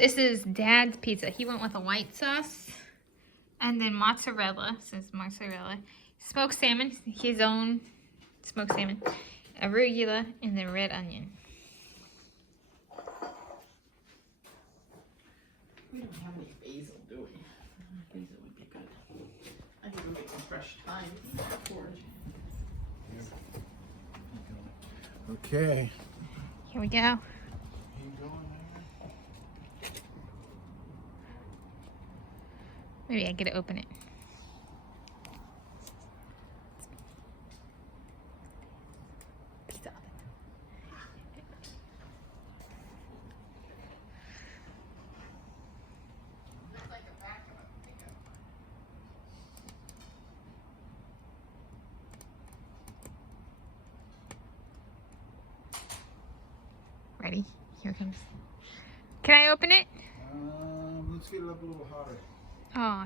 This is Dad's pizza. He went with a white sauce. And then mozzarella. Says mozzarella. Smoked salmon. His own smoked salmon. Arugula. And then red onion. We don't have any basil, do we? Basil would be good. I can go get some fresh thyme. Porridge. Okay. Here we go. Keep going there. Maybe I get to open it. Stop it. Ready? Here it comes. Can I open it? Let's get it up a little hotter. Oh,